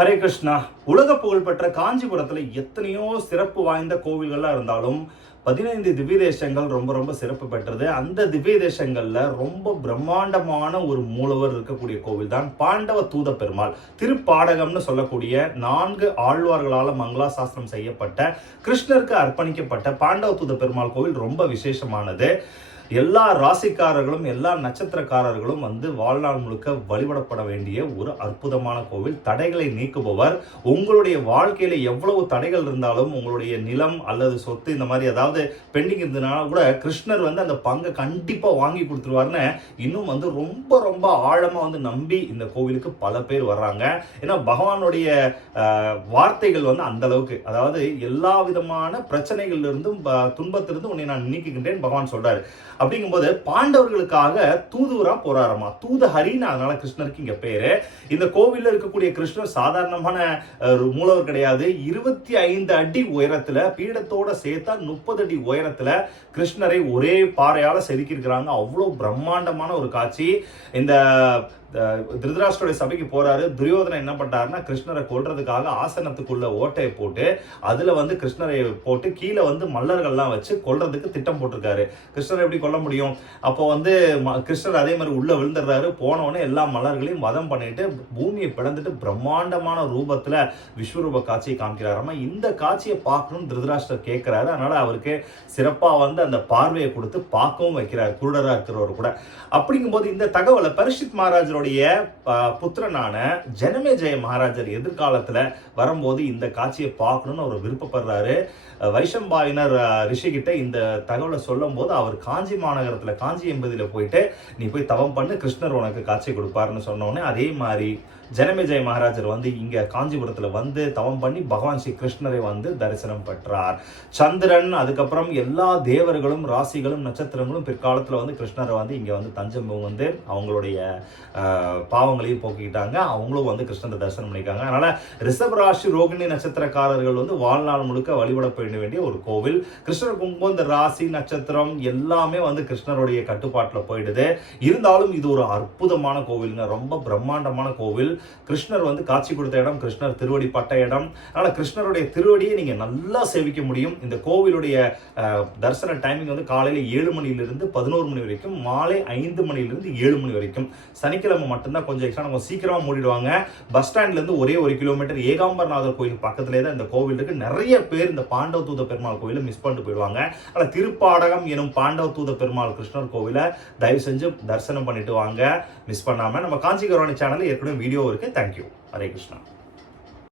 ஹரே கிருஷ்ணா. உலக புகழ்பெற்ற காஞ்சிபுரத்துல எத்தனையோ சிறப்பு வாய்ந்த கோவில்கள்லாம் இருந்தாலும் 15 திவ்ய தேசங்கள் ரொம்ப ரொம்ப சிறப்பு பெற்றது. அந்த திவ்ய தேசங்கள்ல ரொம்ப பிரம்மாண்டமான ஒரு மூலவர் இருக்கக்கூடிய கோவில் தான் பாண்டவ தூத பெருமாள். திருப்பாடகம்னு சொல்லக்கூடிய 4 ஆழ்வார்களால் மங்களாசாசனம் செய்யப்பட்ட கிருஷ்ணருக்கு அர்ப்பணிக்கப்பட்ட பாண்டவ தூத பெருமாள் கோவில் ரொம்ப விசேஷமானது. எல்லா ராசிக்காரர்களும் எல்லா நட்சத்திரக்காரர்களும் வாழ்நாள் முழுக்க வழிபடப்பட வேண்டிய ஒரு அற்புதமான கோவில். தடைகளை நீக்குபவர். உங்களுடைய வாழ்க்கையில எவ்வளவு தடைகள் இருந்தாலும் உங்களுடைய நிலம் அல்லது சொத்து இந்த மாதிரி ஏதாவது பெண்டிங் இருந்ததுனால கூட கிருஷ்ணர் அந்த பங்கை கண்டிப்பா வாங்கி கொடுத்துருவாருன்னு இன்னும் ரொம்ப ரொம்ப ஆழமா நம்பி இந்த கோவிலுக்கு பல பேர் வர்றாங்க. ஏன்னா பகவானுடைய வார்த்தைகள் அந்த அளவுக்கு, அதாவது எல்லா விதமான பிரச்சனைகள் இருந்தும் துன்பத்திலிருந்து உன்னை நான் நீக்குகின்றேன் பகவான் சொல்றாரு. அப்படிங்கும்போது பாண்டவர்களுக்காக தூதுவரா போறாராமா, தூதஹரின்னு அதனால கிருஷ்ணருக்கு இங்க பேரு. இந்த கோவில்ல இருக்கக்கூடிய கிருஷ்ணர் சாதாரணமான மூலவர் கிடையாது. 25 அடி உயரத்துல, பீடத்தோட சேர்த்தா 30 அடி உயரத்துல கிருஷ்ணரை ஒரே பாறையால செதுக்கி இருக்கிறாங்க. அவ்வளவு பிரம்மாண்டமான ஒரு காட்சி. இந்த திருதராஷ்டிரோட சபைக்கு போறாரு. துரியோதனன் என்ன பண்றாருன்னா கிருஷ்ணரை கொல்றதுக்காக ஆசனத்துக்குள்ள ஓட்டையை போட்டு அதுல கிருஷ்ணரை போட்டு கீழே மல்லர்கள்லாம் வச்சு கொல்றதுக்கு திட்டம் போட்டிருக்காரு. கிருஷ்ணரை எப்படி கொல்ல முடியும்? அப்போ கிருஷ்ணர் அதே மாதிரி உள்ள விழுந்துடுறாரு. போனவொடனே எல்லா மல்லர்களையும் வதம் பண்ணிட்டு பூமியை பிளந்துட்டு பிரம்மாண்டமான ரூபத்துல விஸ்வரூப காட்சியை காமிக்கிறாராமா. இந்த காட்சியை பார்க்கணும்னு திருதராஷ்டிரர் கேட்கிறாரு. அதனால அவருக்கு சிறப்பா அந்த பார்வையை கொடுத்து பார்க்கவும் வைக்கிறார், குருடரா இருக்கிறவர் கூட. அப்படிங்கும்போது இந்த தகவலை பரீட்சித் மகாராஜர் புத்திரனான ஜனமேஜய மகாராஜர் எதிர்காலத்துல வரும்போது இந்த காட்சியை பார்க்கணும்னு அவர் விருப்பப்படுறாரு. வைஷம்பாயினர் ரிஷிகிட்ட இந்த தகவலை சொல்லும் போது அவர் காஞ்சி மாநகரத்துல காஞ்சி என்பதில போயிட்டு நீ போய் தவம் பண்ணு, கிருஷ்ணர் உனக்கு காட்சி கொடுப்பாருன்னு சொன்னோடனே அதே மாதிரி ஜனமேஜய மகாராஜர் இங்க காஞ்சிபுரத்துல தவம் பண்ணி பகவான் ஸ்ரீ கிருஷ்ணரை தரிசனம் பெற்றார். சந்திரன், அதுக்கப்புறம் எல்லா தேவர்களும் ராசிகளும் நட்சத்திரங்களும் பிற்காலத்துல கிருஷ்ணரை இங்க தஞ்சம் அவங்களுடைய பாவங்களையும் போக்கிக்கிட்டாங்க. அவங்களும் கிருஷ்ணரை தரிசனம் பண்ணிருக்காங்க. அதனால ரிஷப ராசி ரோகிணி நட்சத்திரக்காரர்கள் வாழ்நாள் முழுக்க வழிபட வேண்டிய ஒரு கோவில். கிருஷ்ணருக்கு இந்த ராசி நட்சத்திரம் எல்லாமே கிருஷ்ணருடைய கட்டுப்பாட்டுல போயிடுது. இருந்தாலும் இது ஒரு அற்புதமான கோவிலுங்க, ரொம்ப பிரம்மாண்டமான கோவில். கிருஷ்ணர் காட்சி கொடுத்த இடம், கிருஷ்ணர் திருவடி பட்ட இடம். அதனால கிருஷ்ணருடைய திருவடியை நீங்க நல்லா சேவிக்க முடியும். இந்த கோவிலுடைய தரிசன டைமிங் காலையில 7 மணிலிருந்து 11 மணி வரைக்கும், மாலை 5 மணிலிருந்து 7 மணி வரைக்கும். சனிக்கிழமை மட்டும்தான் கொஞ்சம் எக்ஸ்ட்ரா சீக்கிரமா மூடிடுவாங்க. பஸ் ஸ்டாண்ட்ல இருந்து ஒரே 1 கிலோமீட்டர் ஏகாம்பரநாதர் கோயில் பக்கத்திலே தான் இந்த கோவில் இருக்கு. நிறைய பேர் இந்த பாண்டவ தூத பெருமாள் கோயிலை மிஸ் பண்ணிட்டு போயிடுவாங்க. அதனால திருப்பாடகம் எனும் பாண்டவ தூத பெருமாள் கிருஷ்ணர் கோவிலை தயவு செஞ்சு தரிசனம் பண்ணிட்டு வாங்க, மிஸ் பண்ணாம. நம்ம காஞ்சி கௌரவாணி சேனல் ஏற்கனவே வீடியோ இருக்கு. தேங்க்யூ. ஹரே கிருஷ்ணா.